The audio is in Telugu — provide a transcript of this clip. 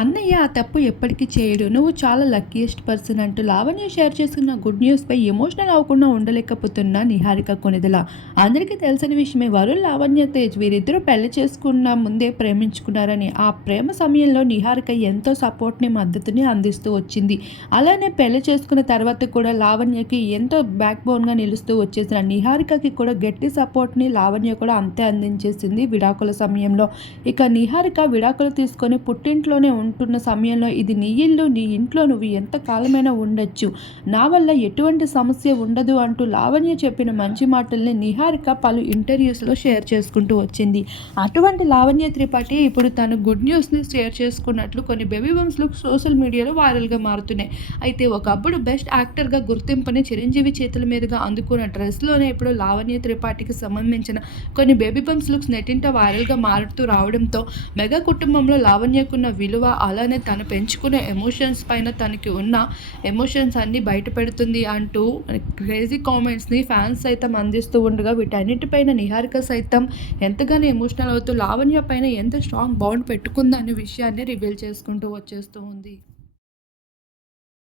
అన్నయ్య ఆ తప్పు ఎప్పటికీ చేయడు. నువ్వు చాలా లక్కీయెస్ట్ పర్సన్ అంటూ లావణ్య షేర్ చేసుకున్న గుడ్ న్యూస్‌పై ఎమోషనల్ అవ్వకుండా ఉండలేకపోతున్న నిహారిక కొణిదెల. అందరికీ తెలిసిన విషయమే వరుణ్, లావణ్య తేజ్ వీరిద్దరూ పెళ్లి చేసుకున్న ముందే ప్రేమించుకున్నారని. ఆ ప్రేమ సమయంలో నిహారిక ఎంతో సపోర్ట్‌ని, మద్దతుని అందిస్తూ వచ్చింది. అలానే పెళ్లి చేసుకున్న తర్వాత కూడా లావణ్యకి ఎంతో బ్యాక్ బోన్‌గా నిలుస్తూ వచ్చేసిన నిహారికకి కూడా గట్టి సపోర్ట్‌ని లావణ్య కూడా అంతే అందించేసింది విడాకుల సమయంలో. ఇక నిహారిక విడాకులు తీసుకొని పుట్టింట్లోనే ఉంటున్న సమయంలో ఇది నీ ఇల్లు, నీ ఇంట్లో నువ్వు ఎంత కాలమైనా ఉండొచ్చు, నా వల్ల ఎటువంటి సమస్య ఉండదు అంటూ లావణ్య చెప్పిన మంచి మాటల్ని నిహారిక పలు ఇంటర్వ్యూస్లో షేర్ చేసుకుంటూ వచ్చింది. అటువంటి లావణ్య త్రిపాఠి ఇప్పుడు తన గుడ్ న్యూస్ని షేర్ చేసుకున్నట్లు కొన్ని బేబీ బంప్స్లు సోషల్ మీడియాలో వైరల్గా మారుతున్నాయి. అయితే ఒకప్పుడు బెస్ట్ యాక్టర్గా గుర్తింపుని చిరంజీవి చేతుల మీదుగా అందుకున్న డ్రెస్లోనే ఇప్పుడు లావణ్య త్రిపాఠికి సంబంధించిన కొన్ని బేబీ బంప్స్ లుక్స్ నెట్టింట వైరల్గా మారుతూ రావడంతో మెగా కుటుంబంలో లావణ్యకున్న విలువ, అలానే తను పెంచుకునే ఎమోషన్స్ పైన తనకి ఉన్న ఎమోషన్స్ అన్నీ బయట పెడుతుంది అంటూ క్రేజీ కామెంట్స్ని ఫ్యాన్స్ సైతం అందిస్తూ ఉండగా వీటన్నిటిపైన నిహారిక సైతం ఎంతగానో ఎమోషనల్ అవుతూ లావణ్య పైన ఎంత స్ట్రాంగ్ బాండ్ పెట్టుకుందనే విషయాన్ని రివీల్ చేసుకుంటూ వచ్చేస్తూ ఉంది.